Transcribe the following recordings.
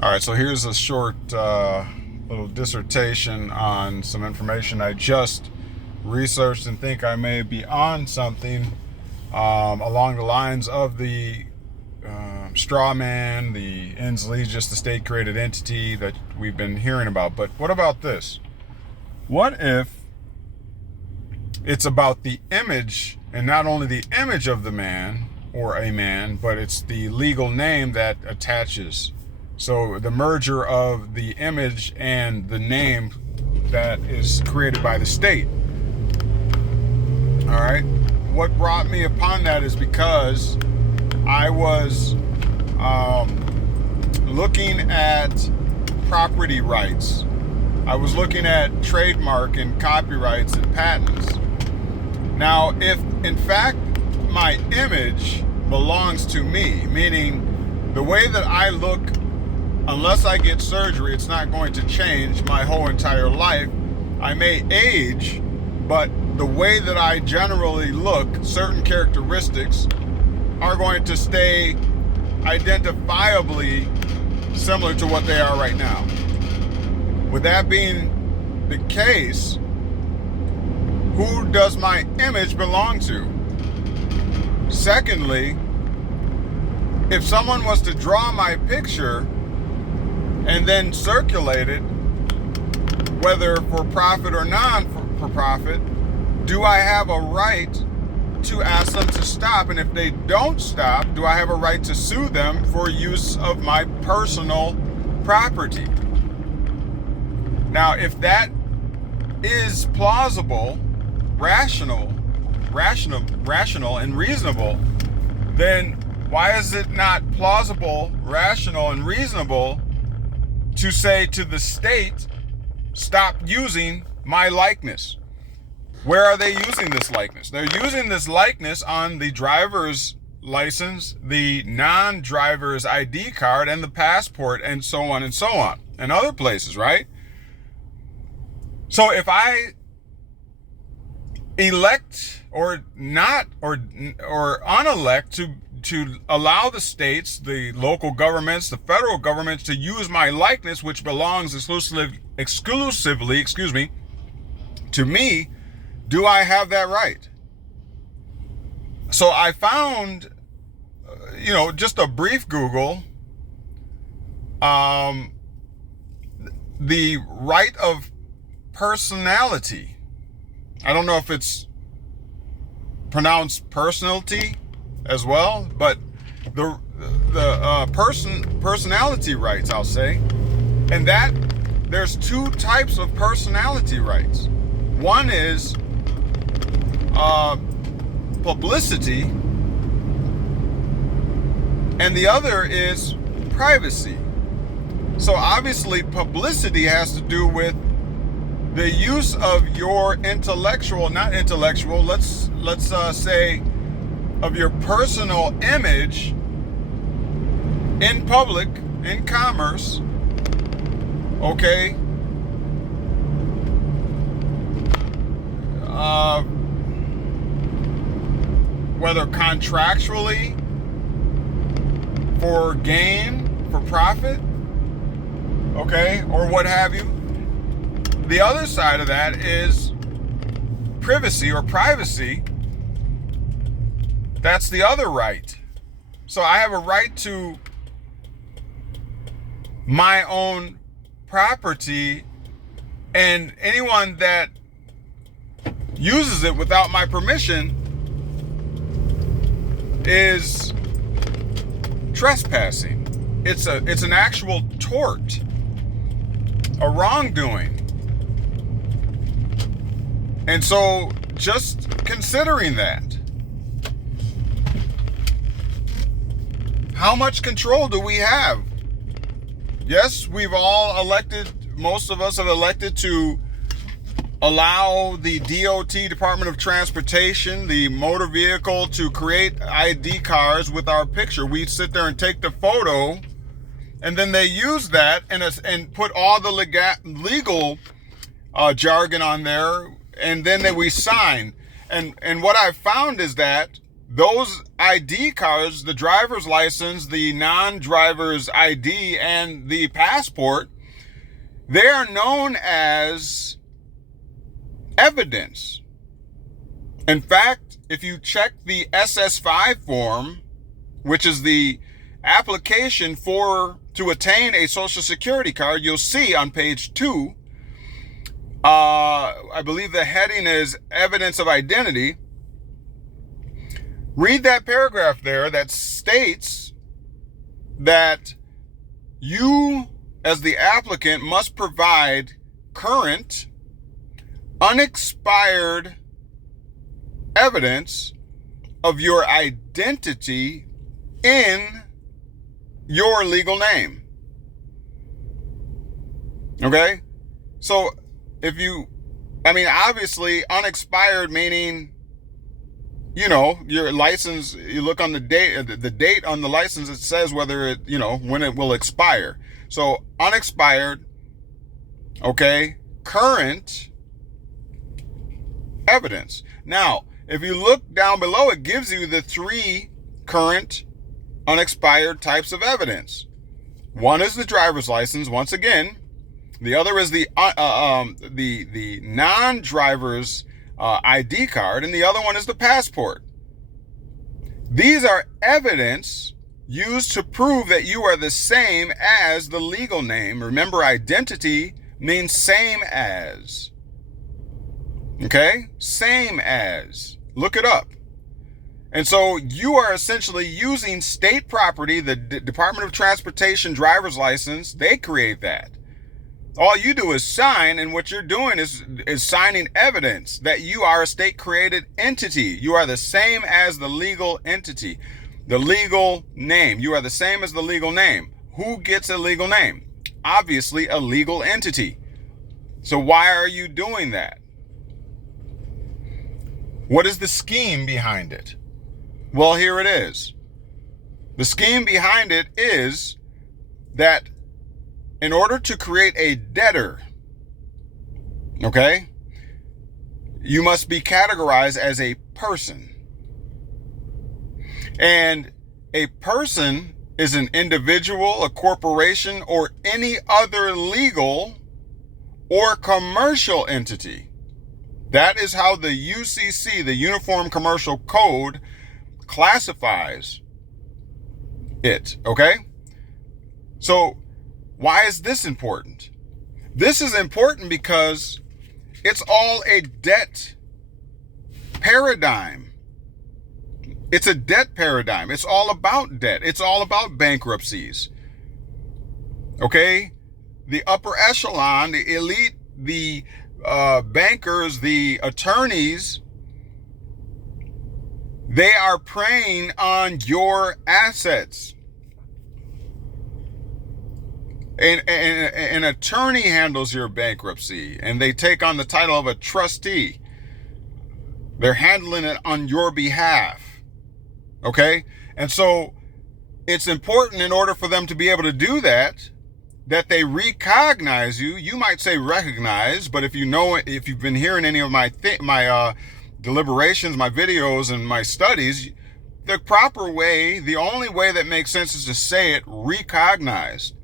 All right, so here's a short little dissertation on some information I just researched and think I may be on something along the lines of the straw man, the ens legis, the state created entity that we've been hearing about. But what about this? What if it's about the image, and not only the image of the man or a man, but it's the legal name that attaches? So the merger of the image and the name that is created by the state. All right. What brought me upon that is because I was looking at property rights. I was looking at trademark and copyrights and patents. Now, if in fact my image belongs to me, meaning the way that I look, unless I get surgery, it's not going to change my whole entire life. I may age, but the way that I generally look, certain characteristics are going to stay identifiably similar to what they are right now. With that being the case, who does my image belong to? Secondly, if someone was to draw my picture and then circulate it, whether for profit or non for profit, do I have a right to ask them to stop? And if they don't stop, do I have a right to sue them for use of my personal property? Now, if that is plausible, rational and reasonable, then why is it not plausible, rational, and reasonable to say to the state, stop using my likeness? Where are they using this likeness? They're using this likeness on the driver's license, the non-driver's ID card, and the passport, and so on, and other places, right? So if I elect or not or unelect to allow the states, the local governments, the federal governments to use my likeness, which belongs exclusively, to me, do I have that right? So I found, just a brief Google, the right of personality. I don't know if it's pronounced personality as well, but the personality rights, I'll say, and that there's two types of personality rights. One is publicity, and the other is privacy. So obviously publicity has to do with the use of your let's say of your personal image in public, in commerce, okay? Whether contractually, for gain, for profit, okay, or what have you. The other side of that is privacy or privacy. That's the other right. So I have a right to my own property, and anyone that uses it without my permission is trespassing. It's an actual tort, a wrongdoing. And so just considering that, how much control do we have? Yes, we've all elected, most of us have elected to allow the DOT, Department of Transportation, the motor vehicle, to create ID cards with our picture. We sit there and take the photo, and then they use that and put all the legal jargon on there, and then we sign. And what I found is that those ID cards, the driver's license, the non-driver's ID, and the passport, they are known as evidence. In fact, if you check the SS5 form, which is the application to attain a Social Security card, you'll see on page 2, I believe the heading is evidence of identity. Read that paragraph there that states that you, as the applicant, must provide current, unexpired evidence of your identity in your legal name. Okay? So obviously unexpired meaning, your license, you look on the date on the license, it says whether it, when it will expire. So unexpired, okay, current evidence. Now, if you look down below, it gives you the 3 current unexpired types of evidence. One is the driver's license, once again. The other is the non-driver's ID card, and the other one is the passport. These are evidence used to prove that you are the same as the legal name. Remember, identity means same as. Okay? Same as. Look it up. And so you are essentially using state property, the Department of Transportation driver's license, they create that. All you do is sign, and what you're doing is signing evidence that you are a state-created entity. You are the same as the legal entity, the legal name. You are the same as the legal name. Who gets a legal name? Obviously, a legal entity. So why are you doing that? What is the scheme behind it? Well, here it is. The scheme behind it is that in order to create a debtor, okay, you must be categorized as a person. And a person is an individual, a corporation, or any other legal or commercial entity. That is how the UCC, the Uniform Commercial Code, classifies it, okay? So why is this important? This is important because it's all a debt paradigm. It's a debt paradigm. It's all about debt. It's all about bankruptcies. Okay? The upper echelon, the elite, the bankers, the attorneys, they are preying on your assets. An attorney handles your bankruptcy, and they take on the title of a trustee. They're handling it on your behalf. Okay? And so it's important, in order for them to be able to do that, that they recognize you. You might say recognize, but if you've been hearing any of my deliberations, my videos, and my studies, the proper way, the only way that makes sense is to say it, recognized.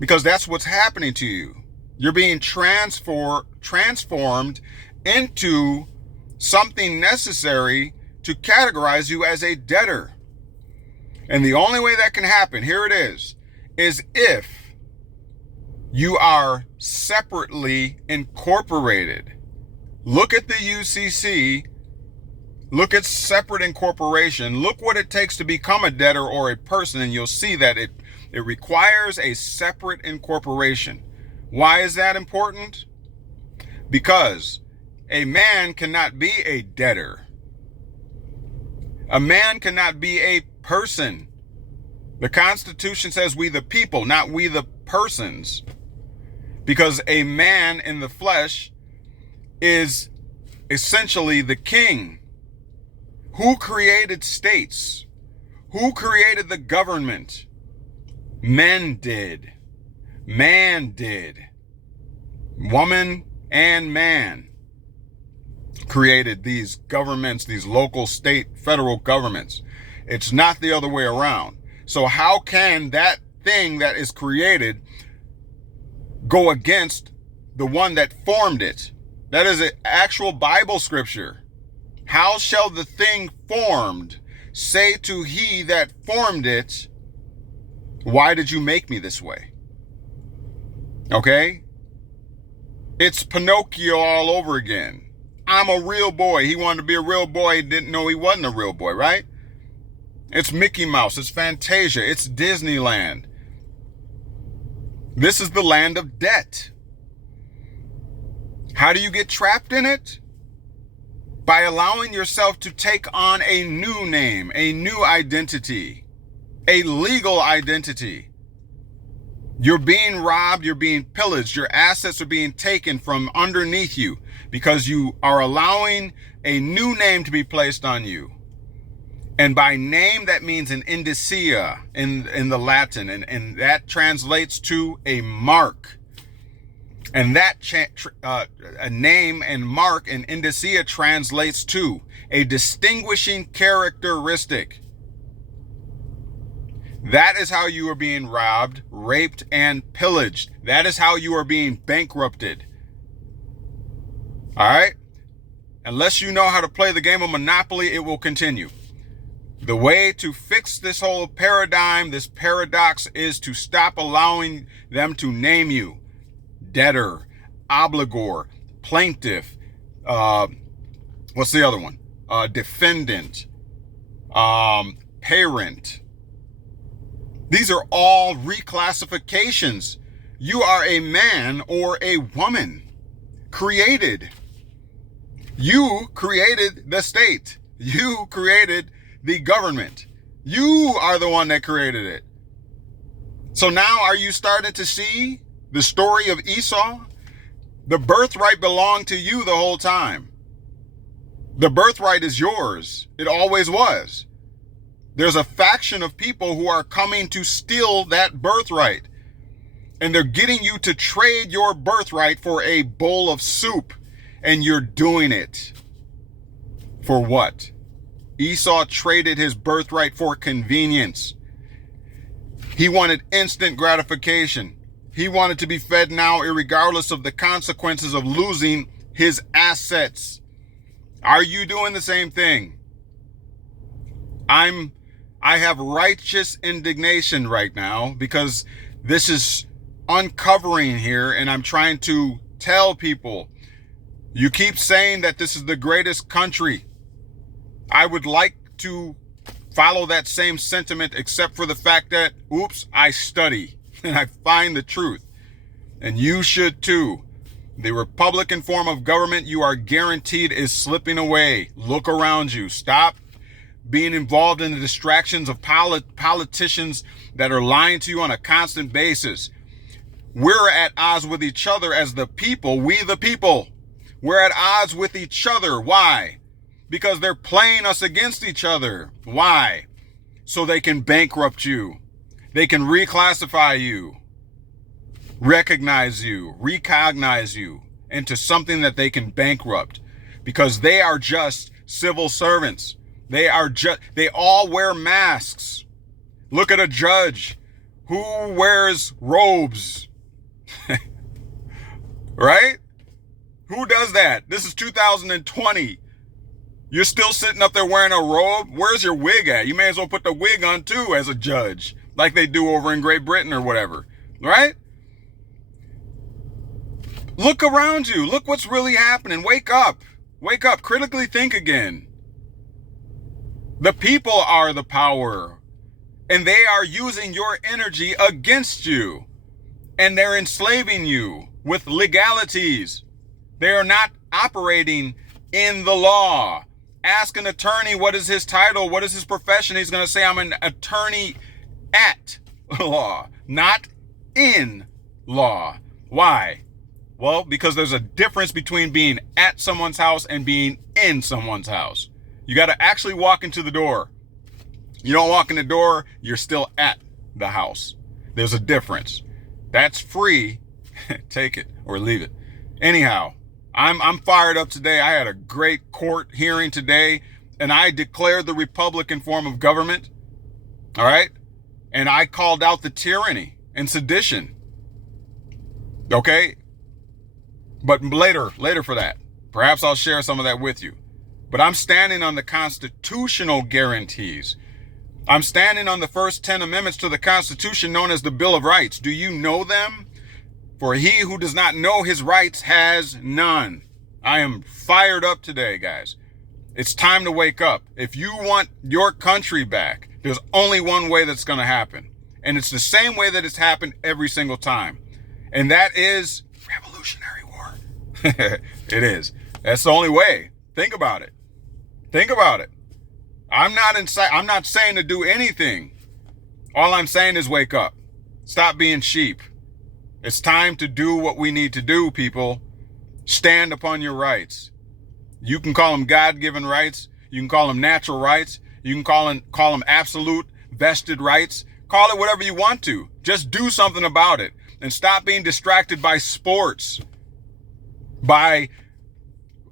Because that's what's happening to you. You're being transformed into something necessary to categorize you as a debtor. And the only way that can happen, here it is if you are separately incorporated. Look at the UCC. Look at separate incorporation. Look what it takes to become a debtor or a person, and you'll see that it requires a separate incorporation. Why is that important? Because a man cannot be a debtor. A man cannot be a person. The Constitution says we the people, not we the persons. Because a man in the flesh is essentially the king. Who created states? Who created the government? Men did. Man did. Woman and man. created these governments, these local, state, federal governments. It's not the other way around. So how can that thing that is created go against the one that formed it? That is an actual Bible scripture. How shall the thing formed say to he that formed it, why did you make me this way? Okay? It's Pinocchio all over again. I'm a real boy. He wanted to be a real boy. He didn't know he wasn't a real boy, right? It's Mickey Mouse. It's Fantasia. It's Disneyland. This is the land of debt. How do you get trapped in it? By allowing yourself to take on a new name, a new identity, a legal identity. You're being robbed, you're being pillaged, your assets are being taken from underneath you because you are allowing a new name to be placed on you. And by name, that means an indicia in the Latin, and that translates to a mark. And that a name and mark and indicia translates to a distinguishing characteristic. That is how you are being robbed, raped, and pillaged. That is how you are being bankrupted. All right? Unless you know how to play the game of Monopoly, it will continue. The way to fix this whole paradigm, this paradox, is to stop allowing them to name you debtor, obligor, plaintiff, what's the other one? Defendant, parent. These are all reclassifications. You are a man or a woman created. You created the state. You created the government. You are the one that created it. So now are you starting to see the story of Esau? The birthright belonged to you the whole time. The birthright is yours. It always was. There's a faction of people who are coming to steal that birthright. And they're getting you to trade your birthright for a bowl of soup. And you're doing it. For what? Esau traded his birthright for convenience. He wanted instant gratification. He wanted to be fed now, irregardless of the consequences of losing his assets. Are you doing the same thing? I have righteous indignation right now because this is uncovering here, and I'm trying to tell people, you keep saying that this is the greatest country. I would like to follow that same sentiment, except for the fact that, I study and I find the truth. And you should too. The Republican form of government you are guaranteed is slipping away. Look around you. Stop being involved in the distractions of politicians that are lying to you on a constant basis. We're at odds with each other as the people. We the people. We're at odds with each other. Why? Because they're playing us against each other. Why? So they can bankrupt you. They can reclassify you, recognize you into something that they can bankrupt, because they are just civil servants. They all wear masks. Look at a judge who wears robes, right? Who does that? This is 2020. You're still sitting up there wearing a robe? Where's your wig at? You may as well put the wig on too as a judge, like they do over in Great Britain or whatever, right? Look around you. Look what's really happening. Wake up. Wake up. Critically think again. The people are the power, and they are using your energy against you, and they're enslaving you with legalities. They are not operating in the law. Ask an attorney, what is his title? What is his profession? He's going to say, I'm an attorney at law, not in law. Why? Well, because there's a difference between being at someone's house and being in someone's house. You got to actually walk into the door. You don't walk in the door, you're still at the house. There's a difference. That's free. Take it or leave it. Anyhow, I'm fired up today. I had a great court hearing today, and I declared the Republican form of government. All right? And I called out the tyranny and sedition. Okay? But later for that. Perhaps I'll share some of that with you. But I'm standing on the constitutional guarantees. I'm standing on the first 10 amendments to the Constitution known as the Bill of Rights. Do you know them? For he who does not know his rights has none. I am fired up today, guys. It's time to wake up. If you want your country back, there's only one way that's going to happen. And it's the same way that it's happened every single time. And that is Revolutionary War. It is. That's the only way. Think about it. Think about it. I'm not saying to do anything. All I'm saying is wake up. Stop being sheep. It's time to do what we need to do, people. Stand upon your rights. You can call them God-given rights. You can call them natural rights. You can call them absolute vested rights. Call it whatever you want to. Just do something about it. And stop being distracted by sports. By,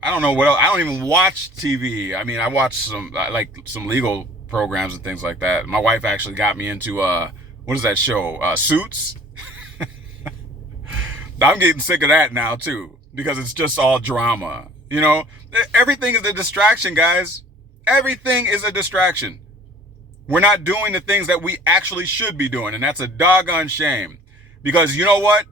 I don't know what else. I don't even watch TV. I mean, I watch some legal programs and things like that. My wife actually got me into, what is that show? Suits. I'm getting sick of that now too, because it's just all drama. You know, everything is a distraction, guys. Everything is a distraction. We're not doing the things that we actually should be doing. And that's a doggone shame. Because you know what?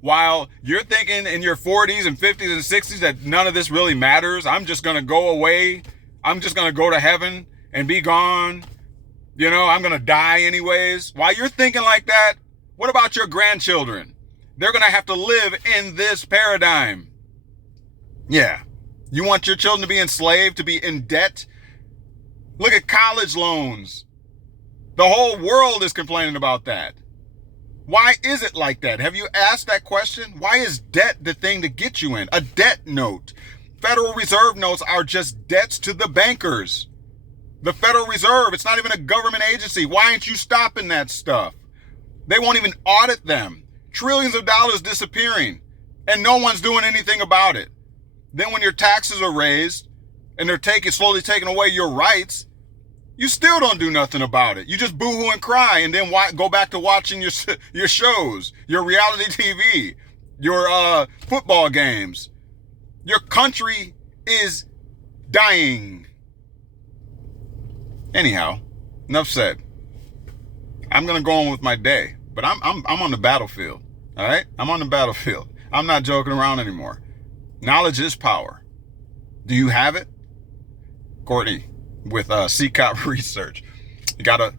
While you're thinking in your 40s and 50s and 60s that none of this really matters, I'm just going to go away. I'm just going to go to heaven and be gone. You know, I'm going to die anyways. While you're thinking like that, what about your grandchildren? They're going to have to live in this paradigm. Yeah. You want your children to be enslaved, to be in debt? Look at college loans. The whole world is complaining about that. Why is it like that? Have you asked that question? Why is debt the thing to get you in? A debt note. Federal Reserve notes are just debts to the bankers. The Federal Reserve, it's not even a government agency. Why aren't you stopping that stuff? They won't even audit them. Trillions of dollars disappearing, and no one's doing anything about it. Then when your taxes are raised and they're slowly taking away your rights, you still don't do nothing about it. You just boo-hoo and cry, and then go back to watching your shows, your reality TV, your football games. Your country is dying. Anyhow, enough said. I'm gonna go on with my day, but I'm on the battlefield. All right, I'm on the battlefield. I'm not joking around anymore. Knowledge is power. Do you have it? Courtney with CCOP research. You gotta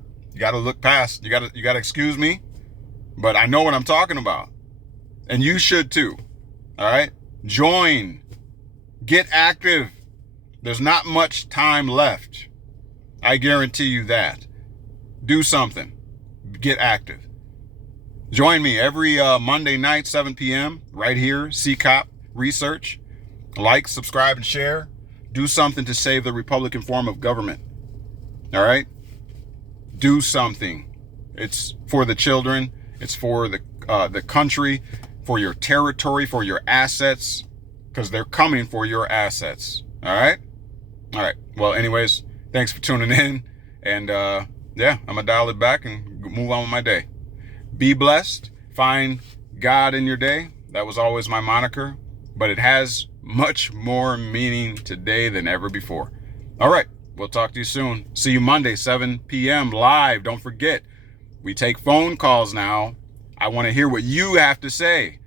look past. You gotta excuse me, but I know what I'm talking about, and you should too. All right, join, get active. There's not much time left. I guarantee you that. Do something. Get active. Join me every Monday night, 7 p.m. right here, CCOP Research. Like, subscribe, and share. Do something to save the Republican form of government. All right? Do something. It's for the children. It's for the country, for your territory, for your assets, because they're coming for your assets. All right? All right. Well, anyways, thanks for tuning in. And yeah, I'm going to dial it back and move on with my day. Be blessed. Find God in your day. That was always my moniker, but it has much more meaning today than ever before. All right. We'll talk to you soon. See you Monday, 7 p.m. live. Don't forget, we take phone calls now. I want to hear what you have to say.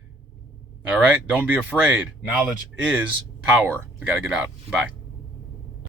All right. Don't be afraid. Knowledge is power. We got to get out. Bye.